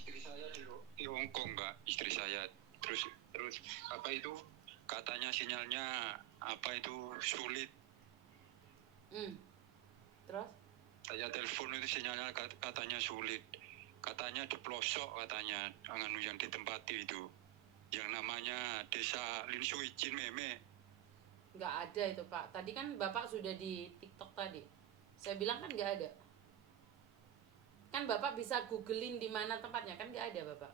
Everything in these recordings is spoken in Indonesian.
istri saya di Hong Kong, Mbak. Istri saya terus apa itu katanya sinyalnya apa itu sulit. Terus? Saya telepon itu sinyalnya katanya sulit. Katanya di pelosok katanya yang ditempati itu. Yang namanya Desa Linsuicin Meme. Nggak ada itu Pak. Tadi kan Bapak sudah di TikTok tadi. Saya bilang kan nggak ada. Kan Bapak bisa googling di mana tempatnya, kan nggak ada Bapak.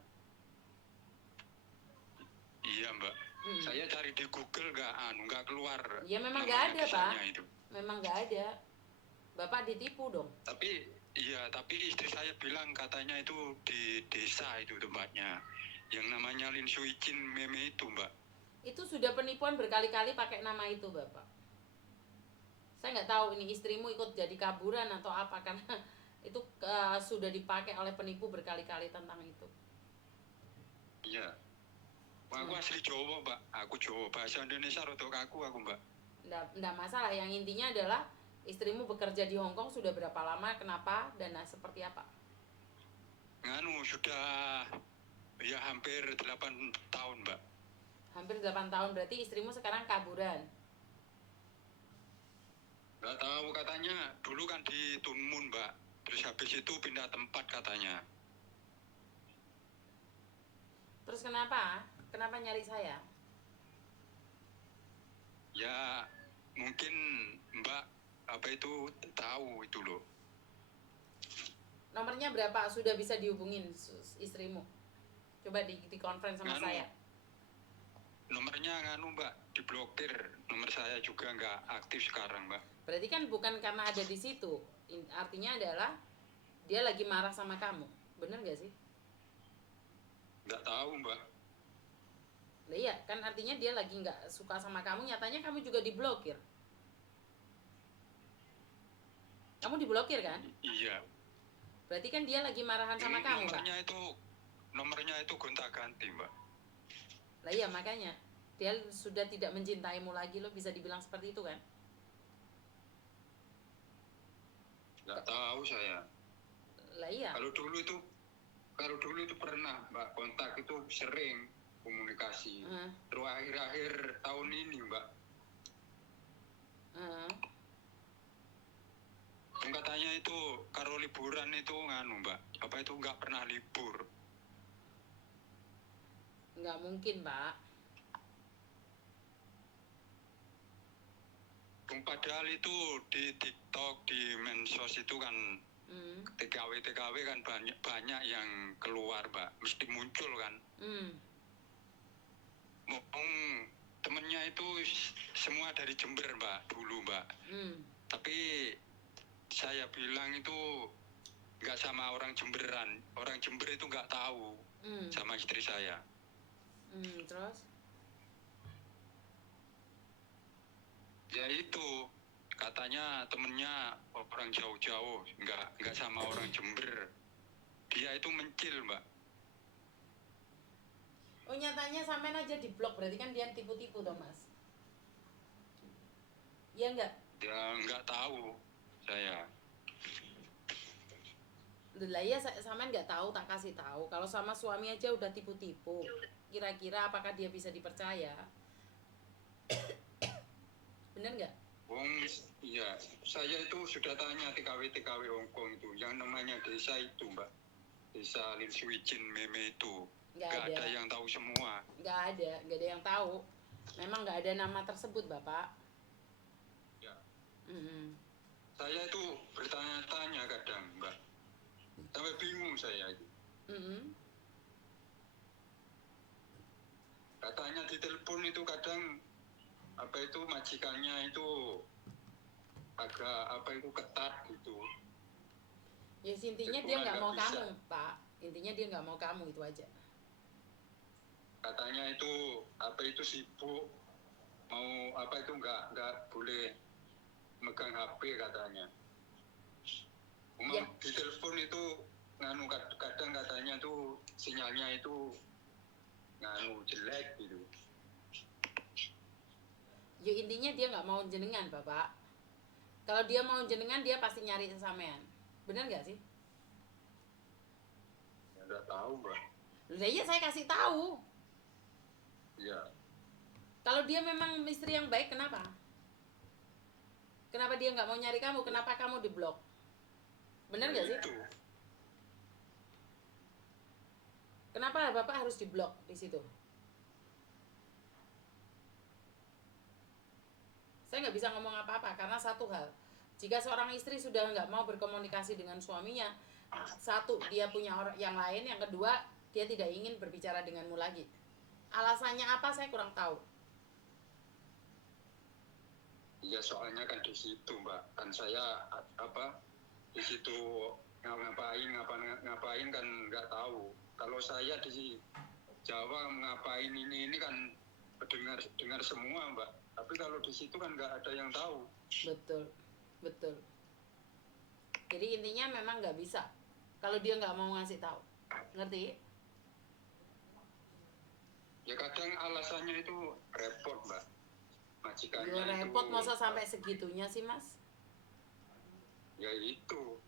Iya Mbak. Saya cari di Google nggak keluar. Ya memang nggak ada Pak. Itu. Memang nggak ada. Bapak ditipu dong. Tapi istri saya bilang katanya itu di desa itu tempatnya. Yang namanya Linsuicin Meme itu Mbak. Itu sudah penipuan berkali-kali pakai nama itu Bapak. Saya nggak tahu ini istrimu ikut jadi kaburan atau apa, karena itu sudah dipakai oleh penipu berkali-kali tentang itu. Iya. Aku asli Jawa Mbak. Aku Jawa, bahasa Indonesia rotok aku Mbak. Nggak masalah, yang intinya adalah istrimu bekerja di Hong Kong sudah berapa lama, kenapa, dan seperti apa? Sudah ya hampir 8 tahun Mbak. Hampir 8 tahun, berarti istrimu sekarang kaburan? Nggak tahu, katanya dulu kan di Tunmun Mbak. Terus habis itu pindah tempat katanya. Terus kenapa? Kenapa nyari saya? Ya mungkin Mbak apa itu tahu itu loh. Nomornya berapa? Sudah bisa dihubungin istrimu? Coba di conference sama saya. Nomornya Mbak diblokir. Nomor saya juga nggak aktif sekarang Mbak. Berarti kan bukan karena ada di situ. Artinya adalah dia lagi marah sama kamu. Bener gak sih? Nggak tahu Mbak. Nah, iya, kan artinya dia lagi nggak suka sama kamu. Nyatanya kamu juga diblokir. Kamu diblokir kan? Iya. Berarti kan dia lagi marahan sama kamu, Pak. Nomornya itu gonta-ganti Mbak. Lah iya, makanya dia sudah tidak mencintaimu lagi, lo bisa dibilang seperti itu kan? Nggak tahu saya. Lah iya. Kalau dulu itu pernah Mbak, kontak itu sering komunikasi. Terus akhir-akhir tahun ini Mbak. Katanya itu kalau liburan itu Mbak, apa itu nggak pernah libur? Nggak mungkin Pak. Padahal itu di TikTok, di medsos itu kan TKW kan banyak yang keluar Mbak, mesti muncul kan. Temennya itu semua dari Jember Mbak, dulu Mbak. Tapi saya bilang itu nggak sama orang Jemberan. Orang Jember itu nggak tahu sama istri saya. Terus? Ya itu katanya temennya orang jauh-jauh, nggak sama orang Jember. Dia itu mencil Mbak. Oh nyatanya sampean aja di blok, berarti kan dia tipu-tipu toh Mas? Iya enggak? Ya nggak tahu saya. Lah ya sampean nggak tahu, tak kasih tahu. Kalau sama suami aja udah tipu-tipu, kira-kira apakah dia bisa dipercaya? Bener nggak? Iya, saya itu sudah tanya TKW Hong Kong itu, yang namanya desa itu Mbak, Desa Linsuicin Meme itu. Nggak ada yang tahu semua. Nggak ada yang tahu. Memang nggak ada nama tersebut Bapak. Ya. Saya itu bertanya-tanya kadang Mbak, sampai bingung saya itu. Katanya di telepon itu kadang apa itu majikannya itu agak ketat gitu. Ya intinya dia nggak mau kamu Pak. Intinya dia nggak mau kamu, itu aja. Katanya itu sibuk, mau nggak boleh megang HP katanya. Di telepon itu kadang katanya tuh sinyalnya itu jelek gitu. Ya intinya dia nggak mau jenengan Bapak. Kalau dia mau jenengan dia pasti nyari sampean. Bener nggak sih? Ya nggak tahu, Mbak. Lah iya saya kasih tahu. Iya. Kalau dia memang istri yang baik, kenapa? Kenapa dia nggak mau nyari kamu? Kenapa kamu diblok? Bener nggak sih? Itu. Kenapa Bapak harus diblok di situ? Saya nggak bisa ngomong apa-apa karena satu hal, jika seorang istri sudah nggak mau berkomunikasi dengan suaminya, satu dia punya orang yang lain, yang kedua dia tidak ingin berbicara denganmu lagi. Alasannya apa saya kurang tahu. Iya, soalnya kan di situ, Mbak. Kan saya di situ ngapain kan nggak tahu. Kalau saya di Jawa ngapain ini kan dengar semua, Mbak. Tapi kalau di situ kan nggak ada yang tahu. Betul, betul. Jadi intinya memang nggak bisa kalau dia nggak mau ngasih tahu, ngerti? Ya kadang alasannya itu repot, Mbak. Majikannya Ya repot, masa sampai segitunya sih Mas? Ya itu.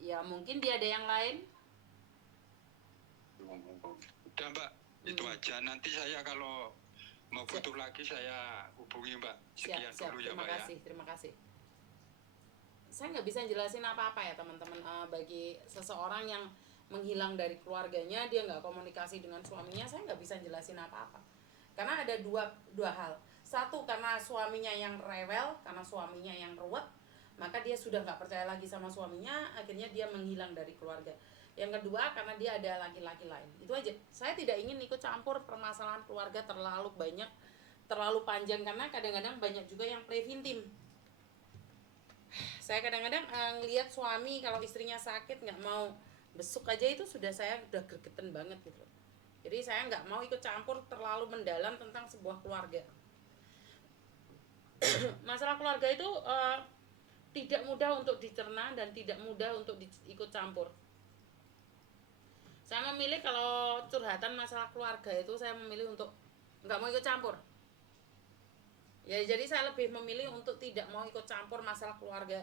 Ya mungkin dia ada yang lain. Udah, Mbak, itu aja. Nanti saya kalau mau butuh lagi saya hubungi, Mbak. Sekian Siap, dulu ya, terima Mbak. kasih, terima kasih. Saya nggak bisa jelasin apa-apa ya teman-teman. Bagi seseorang yang menghilang dari keluarganya, dia nggak komunikasi dengan suaminya, saya nggak bisa jelasin apa-apa. Karena ada dua hal. Satu, karena suaminya yang rewel, karena suaminya yang ruwet, maka dia sudah nggak percaya lagi sama suaminya, akhirnya dia menghilang dari keluarga. Yang kedua, karena dia ada laki-laki lain. Itu aja. Saya tidak ingin ikut campur permasalahan keluarga terlalu banyak, terlalu panjang, karena kadang-kadang banyak juga yang play victim. Saya kadang-kadang ngelihat suami kalau istrinya sakit nggak mau besuk aja, itu saya udah gregetan banget gitu. Jadi saya nggak mau ikut campur terlalu mendalam tentang sebuah keluarga. Masalah keluarga itu tidak mudah untuk dicerna dan tidak mudah untuk ikut campur. Saya memilih kalau curhatan masalah keluarga itu saya memilih untuk nggak mau ikut campur. Ya jadi saya lebih memilih untuk tidak mau ikut campur masalah keluarga.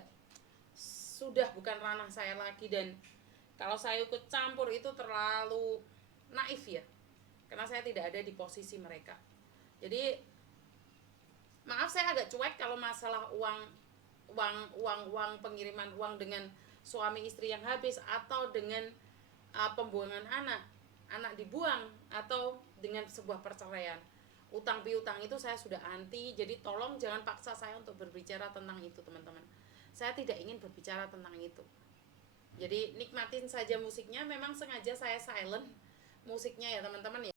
Sudah bukan ranah saya lagi, dan kalau saya ikut campur itu terlalu naif ya. Karena saya tidak ada di posisi mereka. Jadi maaf, saya agak cuek kalau masalah uang pengiriman uang dengan suami istri yang habis, atau dengan pembuangan anak dibuang, atau dengan sebuah perceraian. Utang piutang itu saya sudah anti. Jadi tolong jangan paksa saya untuk berbicara tentang itu, teman-teman. Saya tidak ingin berbicara tentang itu. Jadi nikmatin saja musiknya. Memang sengaja saya silent musiknya ya teman-teman ya.